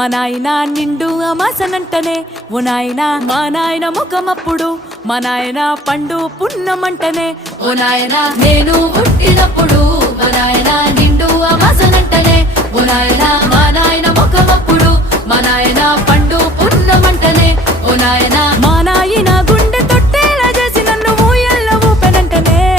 మా నాయన నిండు అమాసనంటనే ఓ నాయన మా నాయన ముఖమప్పుడు మా నాయన పండు పున్నమంటనే ఓ నాయన నేను పుట్టినప్పుడు మా నాయన నిండు అమాసనంటనే ఓ నాయన మా నాయన ముఖమప్పుడు మా నాయన పండు పున్నమంటనే ఓ నాయన మా